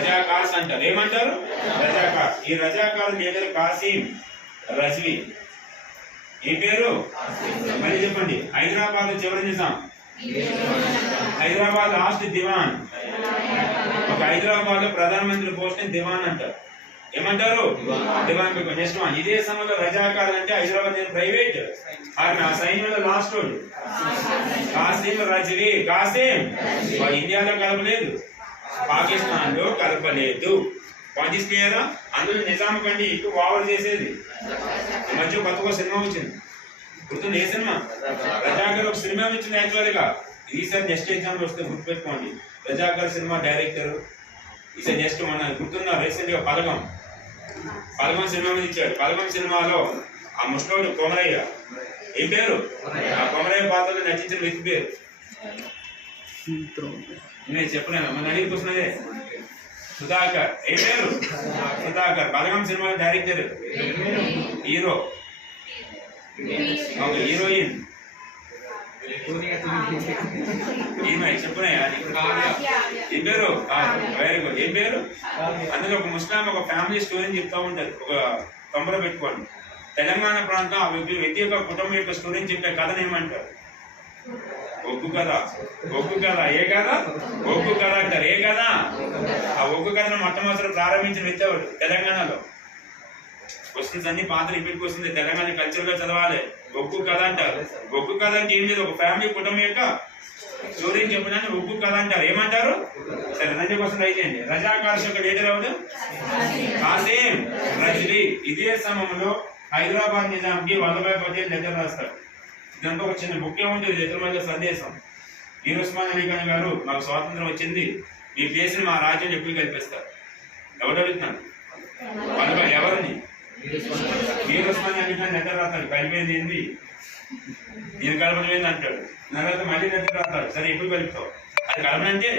రజాకార్స్ అంటారు. ఏమంటారు? రజాకార్స్. ఈ రజాకార్ లీడర్ కాసిం రజ్వీ. ఏ పేరు? మళ్ళీ చెప్పండి. హైదరాబాద్ చివరి నిజాం, హైదరాబాద్ లాస్ట్ దివాన్. ఒక హైదరాబాద్ లో ప్రధానమంత్రి పోస్ట్ ని దివాన్ అంటారు. ఏమంటారు? దివాన్. Next one. ఇదే సమయంలో రజాకార్ అంటే హైదరాబాద్ ప్రైవేట్ ఆర్మీ. ఆ సైన్యంలో లాస్ట్ వాడు కాసిం రజ్వీ. కాసిం వాడు ఇండియాలో కలపలేదు, పాకిస్తాన్ లో కలపలేదు. పాయింట్ క్లియరా? అందులో నిజాం కంటే ఎక్కువ ఓవర్ చేసేది. ఈ మధ్య కొత్తగా సినిమా వచ్చింది, గుర్తుంది? ఏ సినిమా? రజాకర్. ఒక సినిమా వచ్చింది యాక్చువల్ గా. ఈసారి నెక్స్ట్ ఎగ్జామ్ వస్తే గుర్తుపెట్టుకోండి. రజాకర్ సినిమా డైరెక్టర్ ఈసారి నెక్స్ట్ మన గుర్తుందా? రీసెంట్ గా పలగం సినిమా మీద ఇచ్చాడు. పలగం సినిమాలో ఆ ముస్లోడు కొమరయ్య. ఏం పేరు? ఆ కొమరయ్య పాత్రలో నటించిన వ్యక్తి పేరు నేను చెప్పలేను, మన అడిగి కూర్చున్నదే సుధాకర్. ఏ పేరు? సుధాకర్. బలగం సినిమా డైరెక్టర్, హీరో, హీరోయిన్ ఈమె చెప్పున్నాయా? ఏం పేరు? Very good. ఏం పేరు? అందులో ఒక ముస్లాం ఒక ఫ్యామిలీ స్టోరీని చెప్తా ఉంటారు. ఒక కంపలో పెట్టుకోండి. తెలంగాణ ప్రాంతం ఆ వ్యక్తి యొక్క కుటుంబం యొక్క స్టోరీని చెప్పే కథను ఏమంటారు? ఒగ్గు కథ. ఒగ్గు కథ. ఏ కథ? ఒగ్గు కథ అంటారు. ఏ కథ? ఆ ఒగ్గు కథను మొట్టమొదటి ప్రారంభించిన వ్యక్తి ఎవరు తెలంగాణలో? క్వశ్చన్స్ అన్ని పాత రిపీట్ వస్తుంది. తెలంగాణ కల్చర్ గా చదవాలి. ఒగ్గు కథ అంటారు. ఒగ్గు కథ అంటే ఏం లేదు, ఒక ఫ్యామిలీ కుటుంబం యొక్క స్టోరీని చెప్పడానికి ఒగ్గు కథ అంటారు. ఏమంటారు? సరే, రెండు క్వశ్చన్ అయిపోయింది. రజాకార్స్ యొక్క లీడర్ ఎవరు? కాసిం రజ్వీ. ఇదే సమయంలో హైదరాబాద్ నిజాంకి వల్లభాయ్ పటేల్ లెటర్ రాస్తారు. ఇదంతా ఒక చిన్న బుక్ ఏముంటుంది, లెటర్ మధ్య సందేశం. మీర్ ఉస్మాన్ అలీ ఖాన్ గారు, మాకు స్వాతంత్రం వచ్చింది, మీ ప్లేస్ని మా రాజ్యం ఎప్పుడు కల్పిస్తారు. ఎవరు అడుగుతున్నాను? వల్లభాయ్. ఎవరిని? మీర్ ఉస్మాన్ అలీ ఖాన్ లెటర్ రాస్తాడు. కలిపేది ఏంది, నేను కలపడం ఏంది అంటాడు. తర్వాత మళ్ళీ లెటర్ రాస్తాడు. సరే, ఎప్పుడు కలుపుతావు? అది కలపడంటే